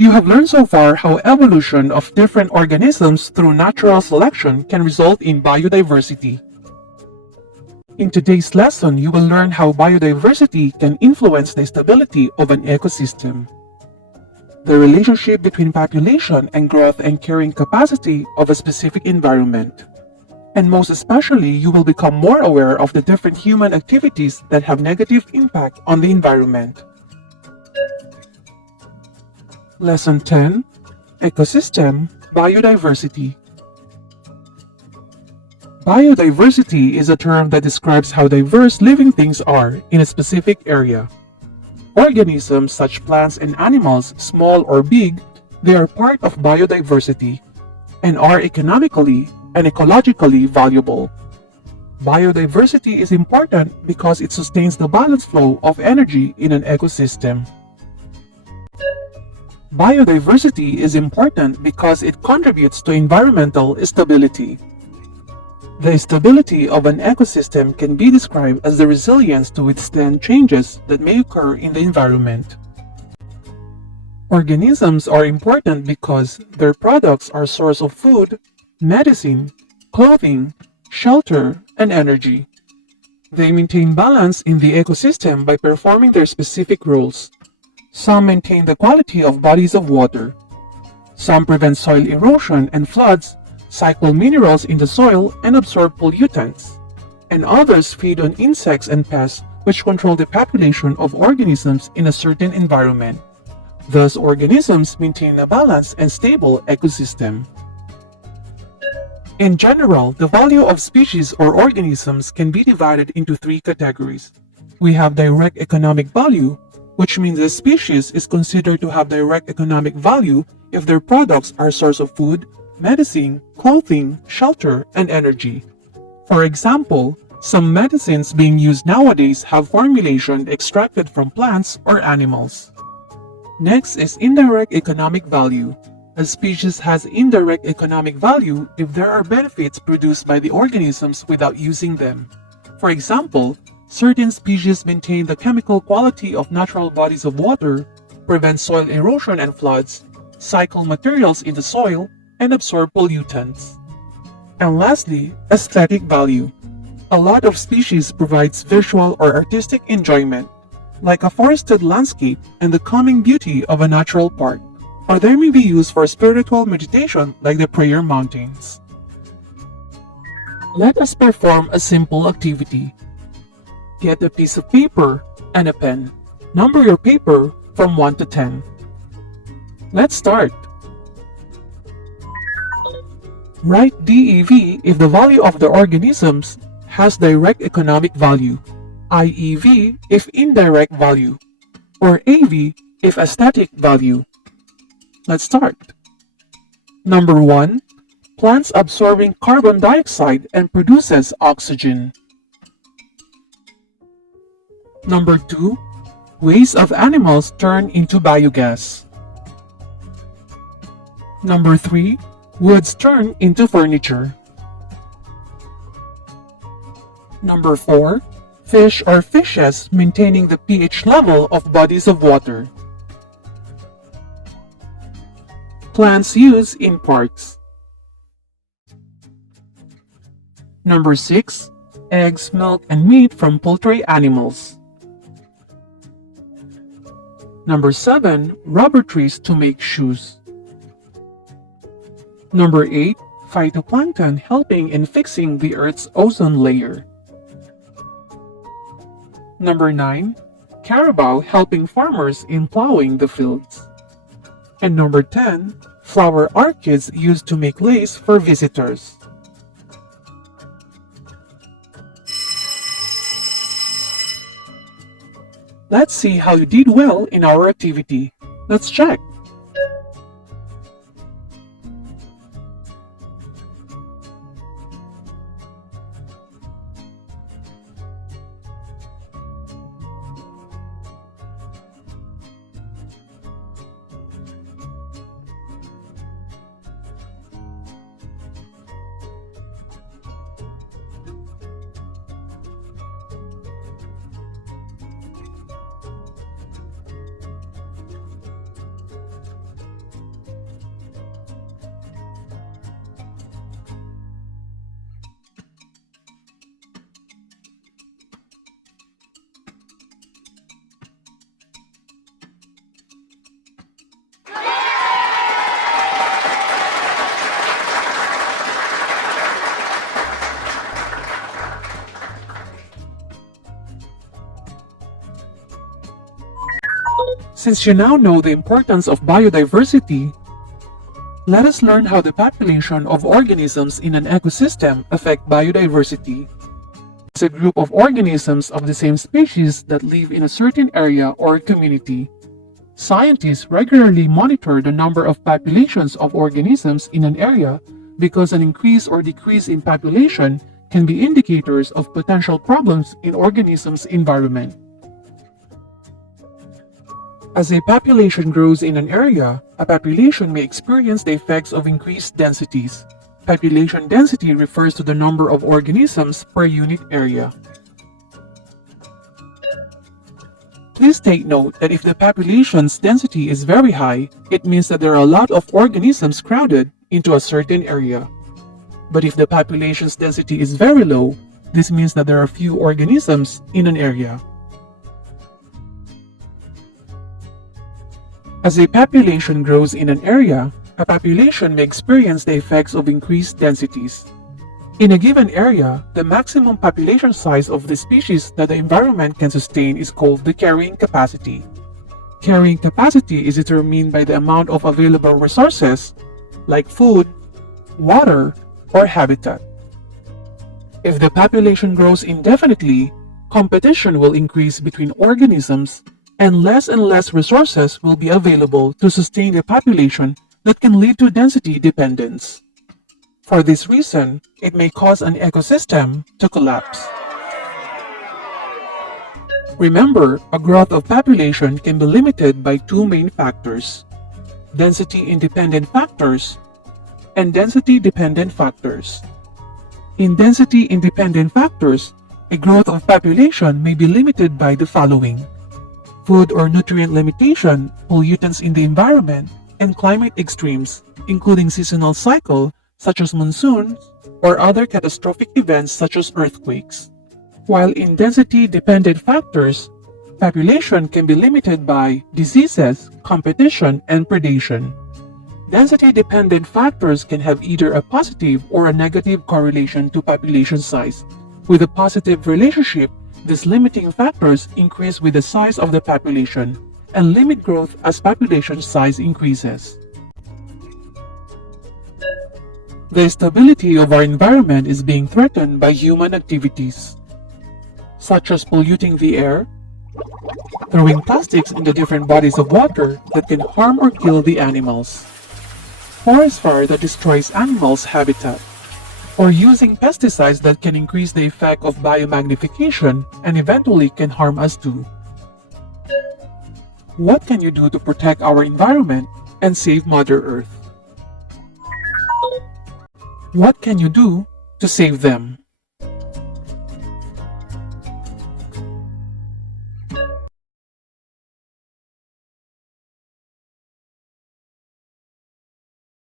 You have learned so far how evolution of different organisms through natural selection can result in biodiversity. In today's lesson, you will learn how biodiversity can influence the stability of an ecosystem, the relationship between population and growth and carrying capacity of a specific environment. And most especially, you will become more aware of the different human activities that have negative impact on the environment. Lesson 10: Ecosystem Biodiversity. Biodiversity is a term that describes how diverse living things are in a specific area. Organisms such as plants and animals, small or big, they are part of biodiversity and are economically and ecologically valuable. Biodiversity is important because it sustains the balanced flow of energy in an ecosystem. Biodiversity is important because it contributes to environmental stability. The stability of an ecosystem can be described as the resilience to withstand changes that may occur in the environment. Organisms are important because their products are a source of food, medicine, clothing, shelter, and energy. They maintain balance in the ecosystem by performing their specific roles. Some maintain the quality of bodies of water. Some prevent soil erosion and floods, cycle minerals in the soil, and absorb pollutants. And others feed on insects and pests which control the population of organisms in a certain environment. Thus, organisms maintain a balanced and stable ecosystem. In general, the value of species or organisms can be divided into three categories. We have direct economic value, which means a species is considered to have direct economic value if their products are a source of food, medicine, clothing, shelter, and energy. For example, some medicines being used nowadays have formulation extracted from plants or animals. Next is indirect economic value. A species has indirect economic value if there are benefits produced by the organisms without using them. For example, certain species maintain the chemical quality of natural bodies of water, prevent soil erosion and floods, cycle materials in the soil, and absorb pollutants. And lastly, aesthetic value. A lot of species provides visual or artistic enjoyment, like a forested landscape and the calming beauty of a natural park, or they may be used for spiritual meditation like the prayer mountains. Let us perform a simple activity. Get a piece of paper and a pen. Number your paper from 1 to 10. Let's start. Write DEV if the value of the organisms has direct economic value, IEV if indirect value, or AV if aesthetic value. Let's start. Number 1. Plants absorbing carbon dioxide and produces oxygen. Number 2. Waste of animals turn into biogas. Number 3. Woods turn into furniture. Number 4. Fish or fishes maintaining the pH level of bodies of water. Plants used in parks. Number 6. Eggs, milk, and meat from poultry animals. Number 7. Rubber trees to make shoes. Number 8. Phytoplankton helping in fixing the Earth's ozone layer. Number 9. Carabao helping farmers in plowing the fields. And number 10. Flower orchids used to make lace for visitors. Let's see how you did well in our activity. Let's check. Since you now know the importance of biodiversity, let us learn how the population of organisms in an ecosystem affect biodiversity. It's a group of organisms of the same species that live in a certain area or community. Scientists regularly monitor the number of populations of organisms in an area because an increase or decrease in population can be indicators of potential problems in organisms' environment. As a population grows in an area, a population may experience the effects of increased densities. Population density refers to the number of organisms per unit area. Please take note that if the population's density is very high, it means that there are a lot of organisms crowded into a certain area. But if the population's density is very low, this means that there are few organisms in an area. As a population grows in an area, a population may experience the effects of increased densities. In a given area, the maximum population size of the species that the environment can sustain is called the carrying capacity. Carrying capacity is determined by the amount of available resources, like food, water, or habitat. If the population grows indefinitely, competition will increase between organisms, and less resources will be available to sustain the population that can lead to density dependence. For this reason, it may cause an ecosystem to collapse. Remember, a growth of population can be limited by two main factors: density-independent factors and density-dependent factors. In density-independent factors, a growth of population may be limited by the following: food or nutrient limitation, pollutants in the environment, and climate extremes, including seasonal cycle such as monsoons or other catastrophic events such as earthquakes. While in density-dependent factors, population can be limited by diseases, competition, and predation. Density-dependent factors can have either a positive or a negative correlation to population size. With a positive relationship, these limiting factors increase with the size of the population and limit growth as population size increases. The stability of our environment is being threatened by human activities, such as polluting the air, throwing plastics into different bodies of water that can harm or kill the animals, forest fire that destroys animals' habitat, or using pesticides that can increase the effect of biomagnification and eventually can harm us too. What can you do to protect our environment and save Mother Earth? What can you do to save them?